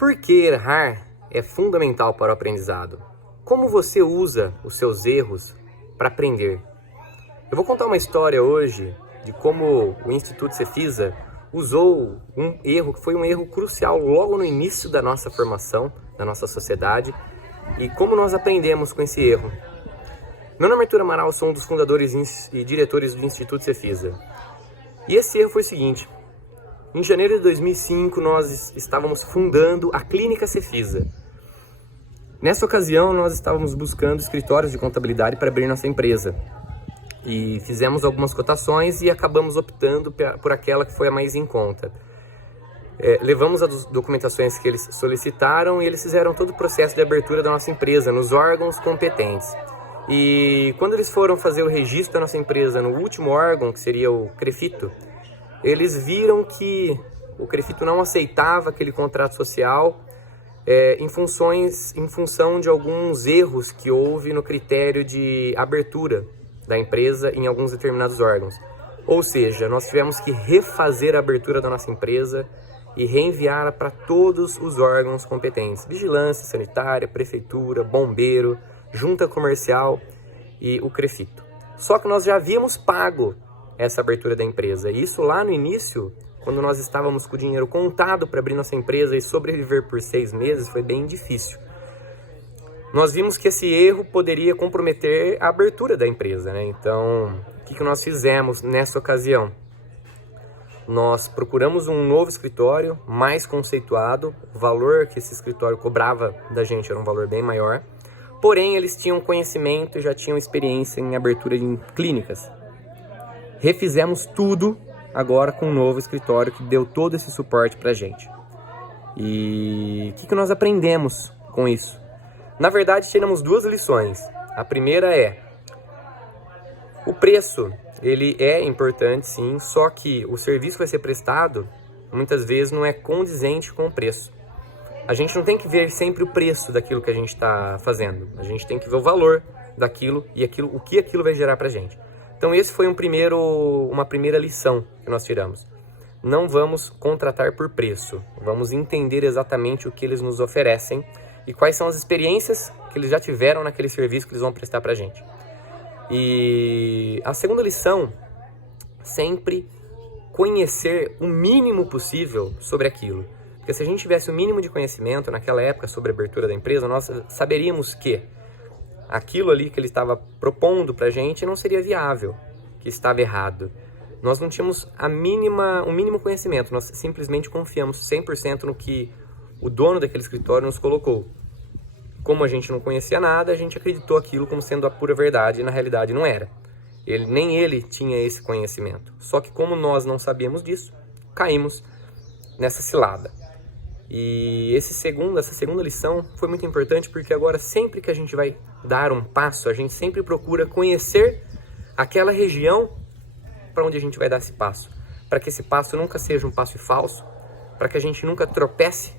Por que errar é fundamental para o aprendizado? Como você usa os seus erros para aprender? Eu vou contar uma história hoje de como o Instituto Cefisa usou um erro que foi um erro crucial logo no início da nossa formação, da nossa sociedade, e como nós aprendemos com esse erro. Meu nome é Arthur Amaral, sou um dos fundadores e diretores do Instituto Cefisa. E esse erro foi o seguinte: em janeiro de 2005 nós estávamos fundando a Clínica Cefisa. Nessa ocasião nós estávamos buscando escritórios de contabilidade para abrir nossa empresa. E fizemos algumas cotações e acabamos optando por aquela que foi a mais em conta. Levamos as documentações que eles solicitaram e eles fizeram todo o processo de abertura da nossa empresa nos órgãos competentes. E quando eles foram fazer o registro da nossa empresa no último órgão, que seria o CREFITO, eles viram que o CREFITO não aceitava aquele contrato social em função de alguns erros que houve no critério de abertura da empresa em alguns determinados órgãos. Ou seja, nós tivemos que refazer a abertura da nossa empresa e reenviá-la para todos os órgãos competentes: vigilância sanitária, prefeitura, bombeiro, junta comercial e o CREFITO. Só que nós já havíamos pago essa abertura da empresa, e isso lá no início, quando nós estávamos com o dinheiro contado para abrir nossa empresa e sobreviver por 6 meses, foi bem difícil. Nós vimos que esse erro poderia comprometer a abertura da empresa, né? Então, o que nós fizemos nessa ocasião? Nós procuramos um novo escritório, mais conceituado. O valor que esse escritório cobrava da gente era um valor bem maior. Porém, eles tinham conhecimento e já tinham experiência em abertura em clínicas. Refizemos tudo agora com um novo escritório que deu todo esse suporte pra gente. E o que nós aprendemos com isso? Na verdade, tiramos 2 lições. A primeira é: o preço, ele é importante sim, só que o serviço que vai ser prestado, muitas vezes não é condizente com o preço. A gente não tem que ver sempre o preço daquilo que a gente está fazendo. A gente tem que ver o valor daquilo e o que aquilo vai gerar pra gente. Então esse foi uma primeira lição que nós tiramos. Não vamos contratar por preço. Vamos entender exatamente o que eles nos oferecem e quais são as experiências que eles já tiveram naquele serviço que eles vão prestar pra gente. E a segunda lição: sempre conhecer o mínimo possível sobre aquilo. Porque se a gente tivesse o mínimo de conhecimento naquela época sobre a abertura da empresa, nós saberíamos que aquilo ali que ele estava propondo pra gente não seria viável, que estava errado. Nós não tínhamos o mínimo conhecimento, nós simplesmente confiamos 100% no que o dono daquele escritório nos colocou. Como a gente não conhecia nada, a gente acreditou aquilo como sendo a pura verdade, e na realidade não era. Nem ele tinha esse conhecimento. Só que como nós não sabíamos disso, caímos nessa cilada. E essa segunda lição foi muito importante, porque agora sempre que a gente vai dar um passo, a gente sempre procura conhecer aquela região para onde a gente vai dar esse passo. Para que esse passo nunca seja um passo falso, para que a gente nunca tropece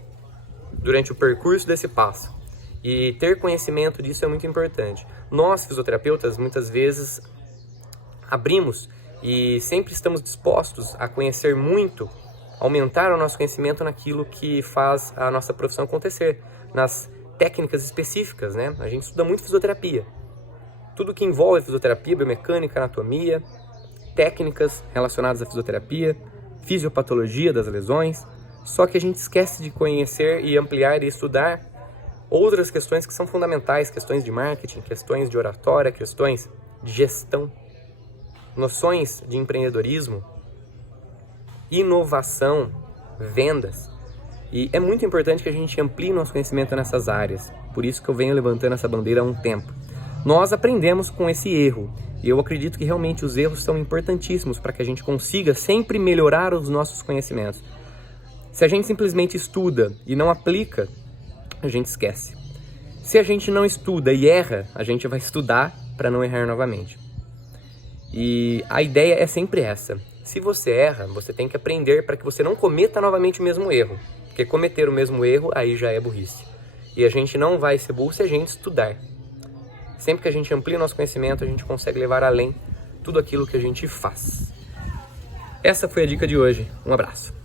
durante o percurso desse passo. E ter conhecimento disso é muito importante. Nós, fisioterapeutas, muitas vezes abrimos e sempre estamos dispostos a conhecer muito, aumentar o nosso conhecimento naquilo que faz a nossa profissão acontecer, nas técnicas específicas, né? A gente estuda muito fisioterapia. Tudo que envolve fisioterapia, biomecânica, anatomia, técnicas relacionadas à fisioterapia, fisiopatologia das lesões. Só que a gente esquece de conhecer e ampliar e estudar outras questões que são fundamentais, questões de marketing, questões de oratória, questões de gestão, noções de empreendedorismo, inovação, vendas. E é muito importante que a gente amplie nosso conhecimento nessas áreas. Por isso que eu venho levantando essa bandeira há um tempo. Nós aprendemos com esse erro. E eu acredito que realmente os erros são importantíssimos para que a gente consiga sempre melhorar os nossos conhecimentos. Se a gente simplesmente estuda e não aplica, a gente esquece. Se a gente não estuda e erra, a gente vai estudar para não errar novamente. E a ideia é sempre essa: se você erra, você tem que aprender para que você não cometa novamente o mesmo erro. Porque cometer o mesmo erro, aí já é burrice. E a gente não vai ser burro se a gente estudar. Sempre que a gente amplia o nosso conhecimento, a gente consegue levar além tudo aquilo que a gente faz. Essa foi a dica de hoje. Um abraço.